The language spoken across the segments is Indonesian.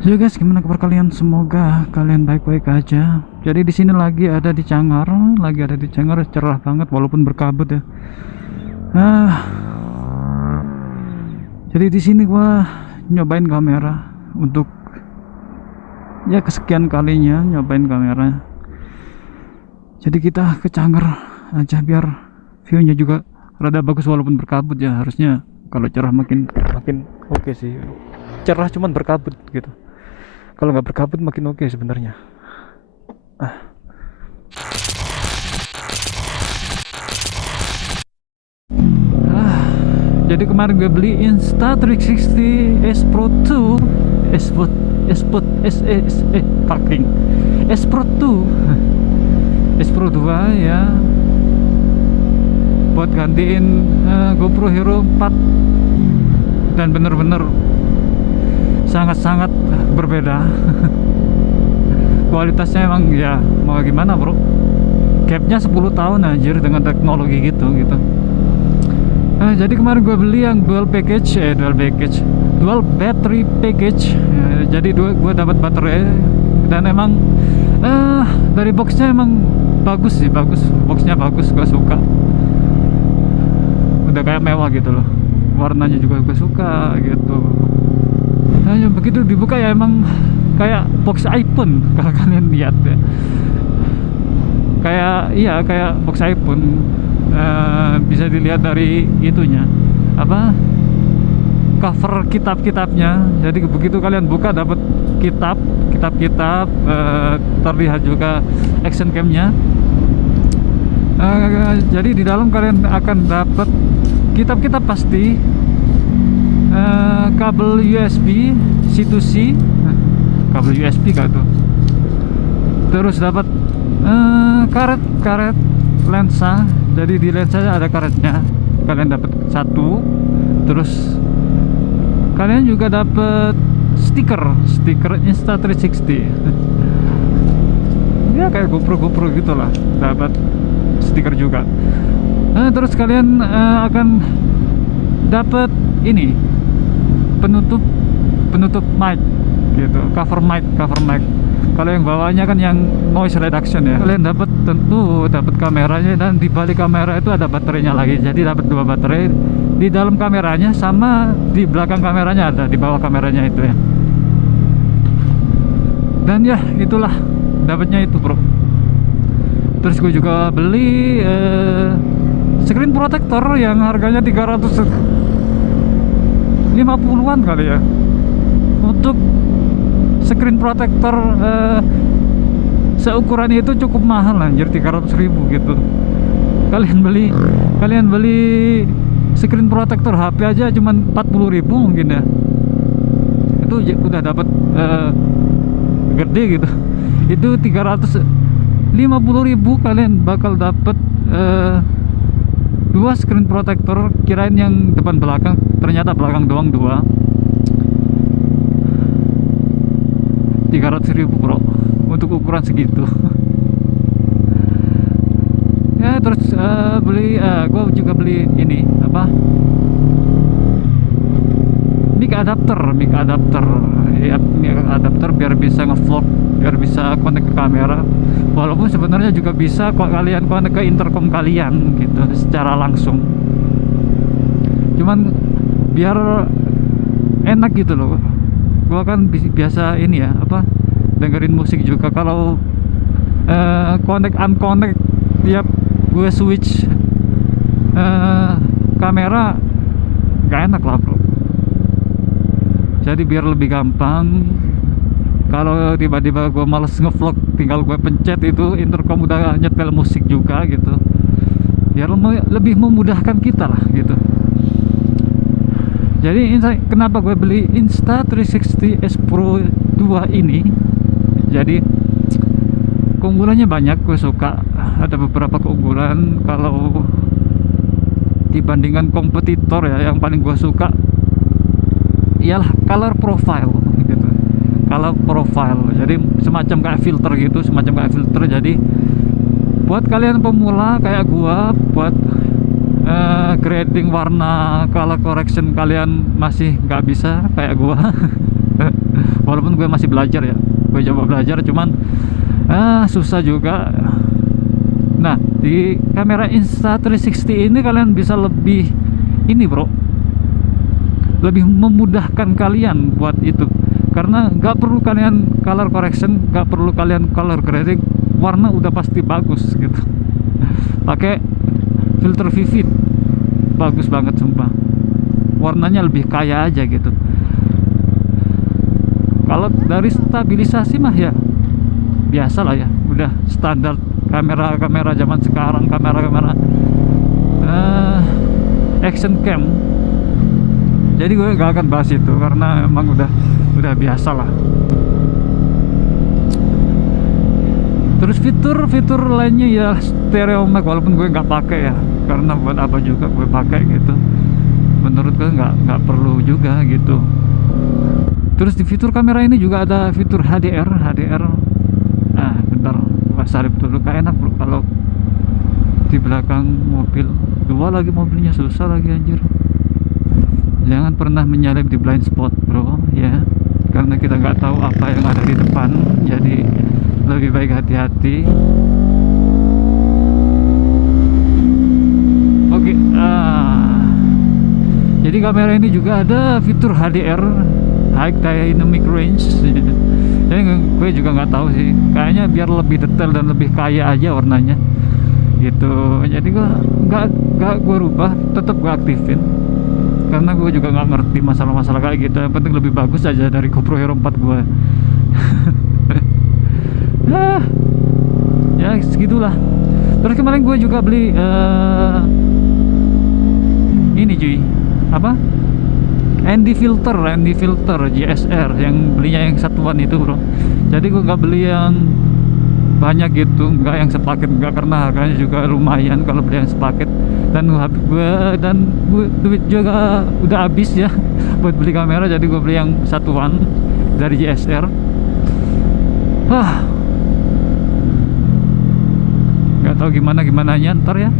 So guys, gimana kabar kalian? Semoga kalian baik-baik aja. Jadi di sini lagi ada di Cangar, cerah banget walaupun berkabut ya. Ah, jadi di sini gua nyobain kamera untuk ya kesekian kalinya nyobain kamera. Jadi kita ke Cangar aja biar view-nya juga rada bagus walaupun berkabut ya. Harusnya kalau cerah makin oke sih. Cerah cuman berkabut gitu. Kalau nggak berkabut makin oke sebenarnya. Ah. Ah, jadi kemarin gue beli Insta360 S Pro 2, fucking S Pro 2, S Pro 2 ya, buat gantiin GoPro Hero 4, dan bener-bener sangat-sangat berbeda. Kualitasnya emang ya mau gimana bro, gapnya 10 tahun anjir dengan teknologi gitu. Jadi kemarin gue beli yang dual battery package ya, jadi gue dapat baterai, dan emang dari boxnya emang bagus, boxnya bagus, gue suka, udah kayak mewah gitu loh, warnanya juga gue suka gitu. Nah, begitu dibuka ya emang kayak box iPhone kalau kalian lihat ya. Kayak box iPhone. Bisa dilihat dari itunya, apa, cover kitab-kitabnya. Jadi begitu kalian buka dapat kitab, terlihat juga action camnya. Jadi di dalam kalian akan dapat kitab-kitab pasti, kabel USB C2C, kabel USB kah tuh, terus dapat karet lensa. Jadi di lensanya ada karetnya, kalian dapat satu. Terus kalian juga dapat stiker Insta360 ya, kayak GoPro gitulah, dapat stiker juga. Terus kalian akan dapat ini penutup mic gitu, cover mic. Kalau yang bawahnya kan yang noise reduction ya. Kalian dapat kameranya, dan di balik kamera itu ada baterainya lagi. Jadi dapat 2 baterai di dalam kameranya, sama di belakang kameranya ada, di bawah kameranya itu ya. Dan ya itulah dapatnya itu bro. Terus gue juga beli screen protector yang harganya 350-an kali ya. Untuk screen protector seukuran itu cukup mahal anjir, 300.000 gitu. Kalian beli screen protector HP aja cuman 40.000 mungkin ya. Itu udah dapat gede gitu. Itu 350.000 kalian bakal dapat 2 screen protector. Kirain yang depan belakang, ternyata belakang doang 2. 300.000 bro untuk ukuran segitu. Ya terus gue juga beli ini apa, mic adapter ya, mic adapter biar bisa ngevlog, biar bisa connect ke kamera. Walaupun sebenarnya juga bisa kok kalian connect ke intercom kalian gitu secara langsung, cuman biar enak gitu loh. Gua kan biasa ini ya, apa, dengerin musik juga. Kalau connect unconnect tiap gue switch kamera, gak enak lah bro. Jadi biar lebih gampang, kalau tiba-tiba gue males ngevlog, tinggal gue pencet itu intercom udah nyetel musik juga gitu, biar lebih memudahkan kita lah gitu. Jadi kenapa gue beli Insta360 S Pro 2 ini? Jadi keunggulannya banyak, gue suka. Ada beberapa keunggulan kalau dibandingkan kompetitor ya. Yang paling gue suka ialah color profile gitu. Color profile, jadi semacam kayak filter gitu, Jadi buat kalian pemula kayak gua, buat grading warna, color correction kalian masih nggak bisa kayak gua Walaupun gue masih belajar ya, gue coba belajar, cuman susah juga. Nah, di kamera Insta360 ini kalian bisa lebih ini bro, lebih memudahkan kalian buat itu, karena nggak perlu kalian color correction, nggak perlu kalian color grading, warna udah pasti bagus gitu. Pakai filter vivid, bagus banget sumpah, warnanya lebih kaya aja gitu. Kalau dari stabilisasi mah ya biasa lah ya, udah standar kamera-kamera zaman sekarang, kamera-kamera action cam. Jadi gue gak akan bahas itu karena emang udah biasa lah. Terus fitur lainnya ya stereo mic, walaupun gue nggak pakai ya, karena buat apa juga gue pakai gitu. Menurut gue nggak perlu juga gitu. Terus di fitur kamera ini juga ada fitur HDR. Bentar, gua salip dulu, gak enak bro kalau di belakang mobil. Dua lagi mobilnya, susah lagi anjir. Jangan pernah menyalip di blind spot bro ya, karena kita nggak tahu apa yang ada di depan. Jadi lebih baik hati-hati. Oke, jadi kamera ini juga ada fitur HDR, High Dynamic Range. Jadi gue juga nggak tahu sih, kayaknya biar lebih detail dan lebih kaya aja warnanya gitu. Jadi gue nggak gue rubah, tetap gue aktifin karena gue juga nggak ngerti masalah-masalah kayak gitu. Yang penting lebih bagus aja dari GoPro Hero 4 gue. Ya segitulah. Terus kemarin gue juga beli ini cuy, apa, ND filter GSR, yang belinya yang satuan itu bro. Jadi gue nggak beli yang banyak gitu, nggak yang sepaket, nggak, karena harganya juga lumayan kalau beli yang sepaket. Dan gue duit juga udah habis ya buat beli kamera, jadi gue beli yang satuan dari GSR. Nggak tahu gimana nya ntar ya,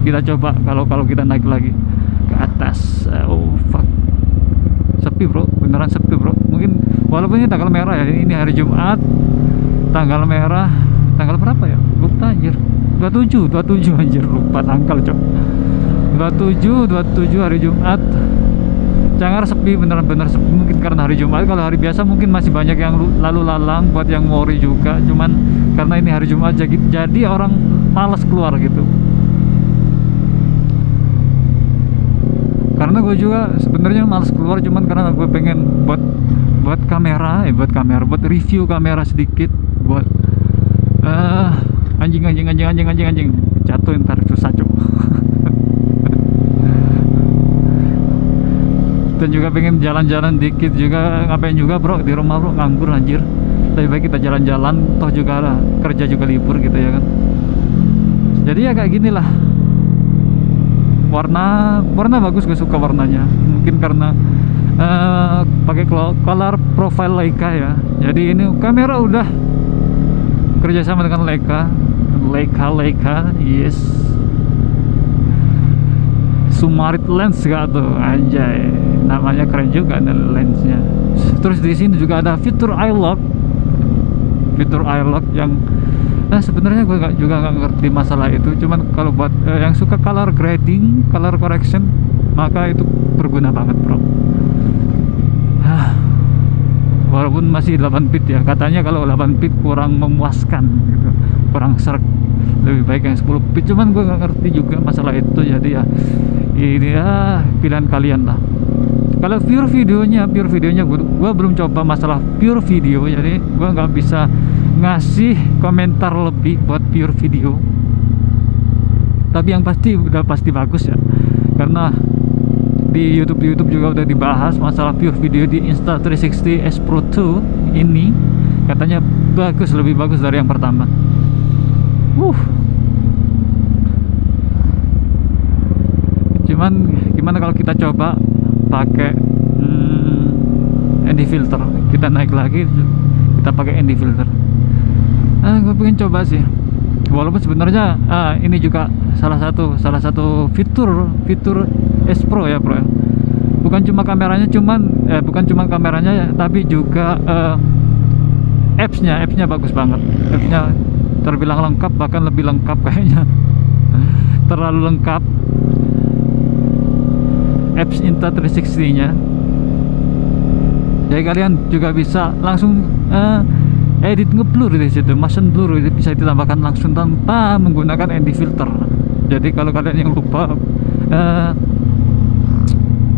kita coba kalau kita naik lagi ke atas. Oh fuck, sepi bro, beneran sepi bro. Mungkin walaupun ini tanggal merah ya, ini hari Jumat, tanggal merah, tanggal berapa ya, lupa anjir. 27 anjir, lupa tanggal cok. 27 hari Jumat. Cangar sepi, bener-bener sepi. Mungkin karena hari Jumat, kalau hari biasa mungkin masih banyak yang lalu lalang buat yang mori juga. Cuman karena ini hari Jumat jadi orang malas keluar gitu. Karena gue juga sebenarnya malas keluar, cuman karena gue pengen buat kamera, buat review kamera sedikit, buat anjing jatuh ntar susah cok. Dan juga pengen jalan-jalan dikit juga, ngapain juga bro di rumah bro, nganggur anjir. Lebih baik kita jalan-jalan, toh juga lah, kerja juga libur gitu ya kan. Jadi ya kayak gini lah. Warna bagus, gue suka warnanya. Mungkin karena pakai color profile Leica ya. Jadi ini kamera udah kerjasama dengan Leica, yes. Sumarit lens gak tuh, anjay, namanya keren juga nih lensnya. Terus di sini juga ada fitur eye lock yang sebenarnya gue juga nggak ngerti masalah itu. Cuman kalau buat yang suka color grading, color correction, maka itu berguna banget bro. Walaupun masih 8 bit ya, katanya kalau 8 bit kurang memuaskan gitu, kurang serk, lebih baik yang 10 bit. Cuman gue nggak ngerti juga masalah itu. Jadi ya ini ya pilihan kalian lah. Kalau pure videonya gue belum coba masalah pure video, jadi gue nggak bisa ngasih komentar lebih buat pure video. Tapi yang pasti udah pasti bagus ya, karena di YouTube juga udah dibahas masalah pure video di Insta360 S Pro 2 ini, katanya bagus, lebih bagus dari yang pertama. Cuman gimana kalau kita coba pakai ND filter, kita naik lagi, kita pakai ND filter. Gue pengen coba sih, walaupun sebenarnya ini juga salah satu fitur S Pro ya bro. bukan cuma kameranya tapi juga appsnya bagus banget. Appsnya terbilang lengkap, bahkan lebih lengkap kayaknya. Terlalu lengkap apps Insta360 nya. Jadi kalian juga bisa langsung edit ngeblur di situ, motion blur itu bisa ditambahkan langsung tanpa menggunakan ND filter. Jadi kalau kalian yang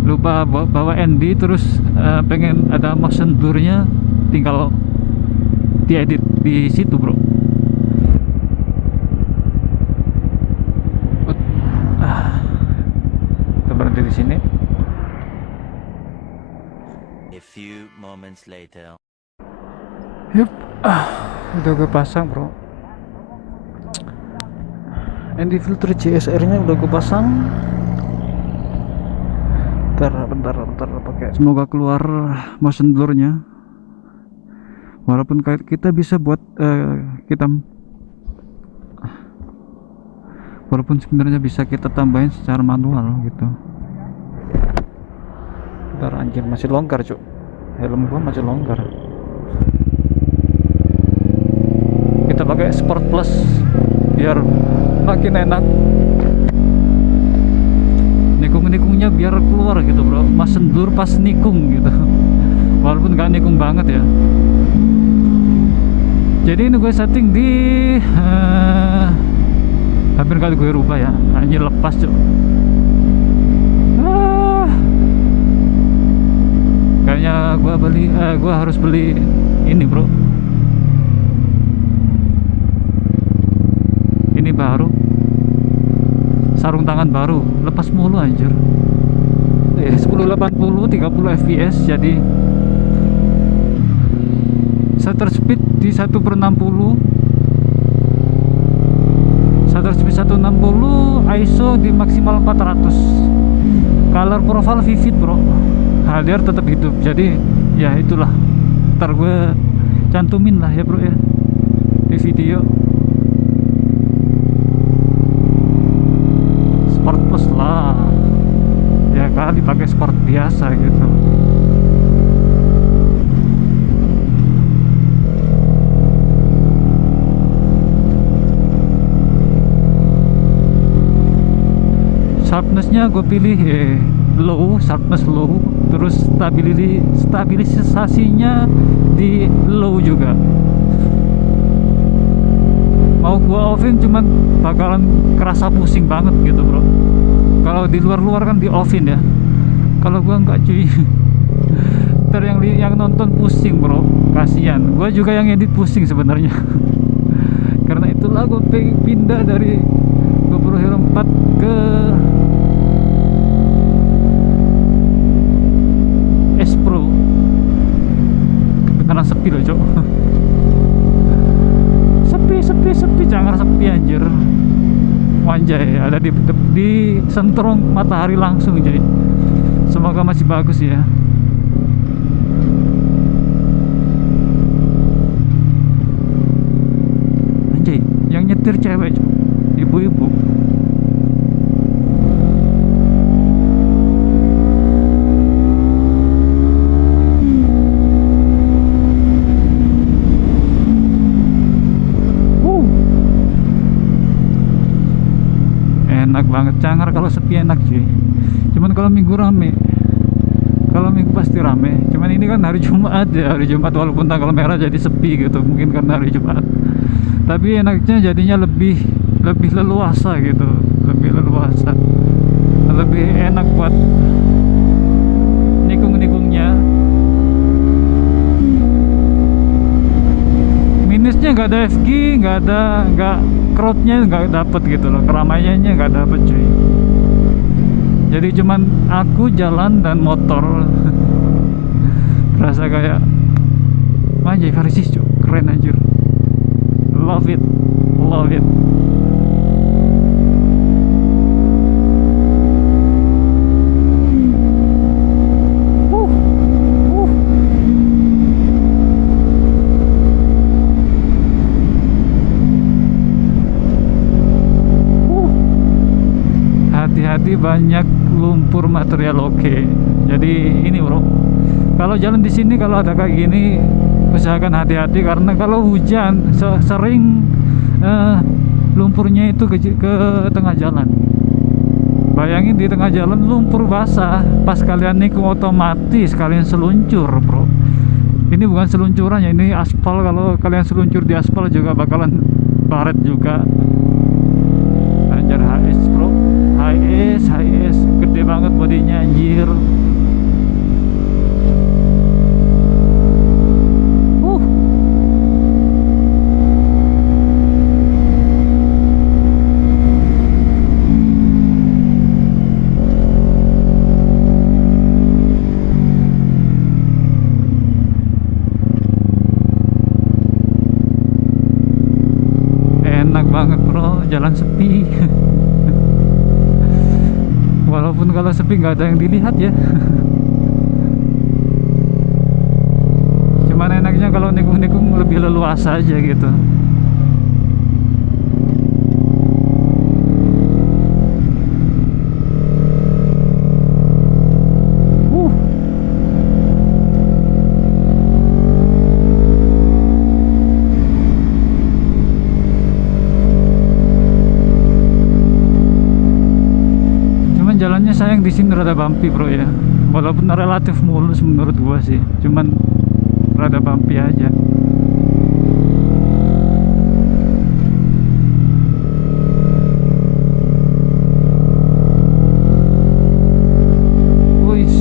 lupa bawa ND terus pengen ada motion blurnya, tinggal diedit di situ, bro. Kita berhenti di sini. A few moments later. Yup, udah gue pasang, bro. ND filter CSR nya udah gue pasang. Bentar pakai. Semoga keluar motion blurnya. Walaupun kita bisa buat walaupun sebenarnya bisa kita tambahin secara manual gitu. Bentar, anjir, masih longgar, cuk. Helm gua masih longgar. Kita pakai Sport Plus biar makin enak. Nikung-nikungnya biar keluar gitu, bro. Motion blur pas nikung gitu. Walaupun gak nikung banget ya. Jadi ini gue setting di hampir kali gue rubah ya. Anjir, lepas, cuk. Kayaknya gue harus beli ini, bro. Ini baru, sarung tangan baru, lepas mulu anjir. 1080 30 fps, jadi shutter speed di 1/60, shutter speed 160, ISO di maksimal 400, color profile vivid, bro. HDR tetap hidup, jadi ya itulah, ntar gue cantumin lah ya, bro, ya di video. Sport Plus lah ya, kali pakai sport biasa gitu. Sharpnessnya gue pilih low, sharpness low, terus stabilisasinya di low juga. Mau gua offin cuman bakalan kerasa pusing banget gitu, bro. Kalau di luar kan di offin ya. Kalau gua enggak, cuy. Ntar yang nonton pusing, bro. Kasihan. Gua juga yang edit pusing sebenarnya. Karena itulah gua pengen pindah dari GoPro Hero 4 ke S Pro. Beneran sepi loh, cok. sepi, jangan sepi, anjir. Wanjay, ada di sentrong matahari langsung, jadi semoga masih bagus ya. Anjay, yang nyetir cewek, ibu-ibu. Enak banget, cangar kalau sepi enak, cuy. Cuman kalau minggu rame, kalau minggu pasti rame. Cuman ini kan hari Jumat ya, hari Jumat walaupun tanggal merah jadi sepi gitu, mungkin karena hari Jumat. Tapi enaknya jadinya lebih leluasa gitu, lebih leluasa, lebih enak buat nikung-nikungnya. Minusnya nggak ada FG, nggak crowdnya nggak dapet gitu loh, keramaiannya nggak dapet, cuy. Jadi cuman aku jalan dan motor. Rasa kayak anjay, Varsis, cuy, keren anjir. Love it. Hati-hati, banyak lumpur material oke. Jadi ini bro, kalau jalan di sini kalau ada kayak gini usahakan hati-hati, karena kalau hujan sering lumpurnya itu ke tengah jalan. Bayangin di tengah jalan lumpur basah, pas kalian nikung otomatis kalian seluncur bro. Ini bukan seluncurannya, ini aspal. Kalau kalian seluncur di aspal juga bakalan baret juga. Anjir, HS bro, HS gede banget bodinya anjir. Enak banget bro, jalan sepi. Walaupun kalau sepi nggak ada yang dilihat ya. Cuman enaknya kalau nikung-nikung lebih leluasa aja gitu. Jalannya sayang di sini rada bumpy bro ya, walaupun relatif mulus menurut gua sih, cuman rada bumpy aja. Wis.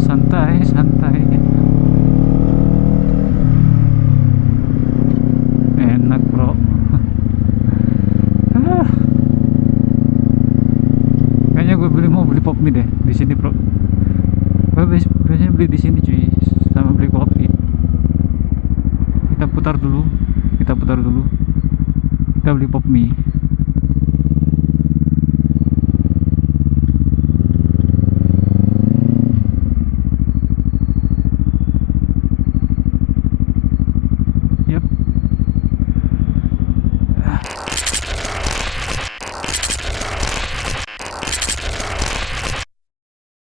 Santai enak bro. Kayaknya gue mau beli pop mie deh di sini bro. Gue biasanya beli di sini cuy, sama beli kopi. Kita putar dulu, kita beli pop mie.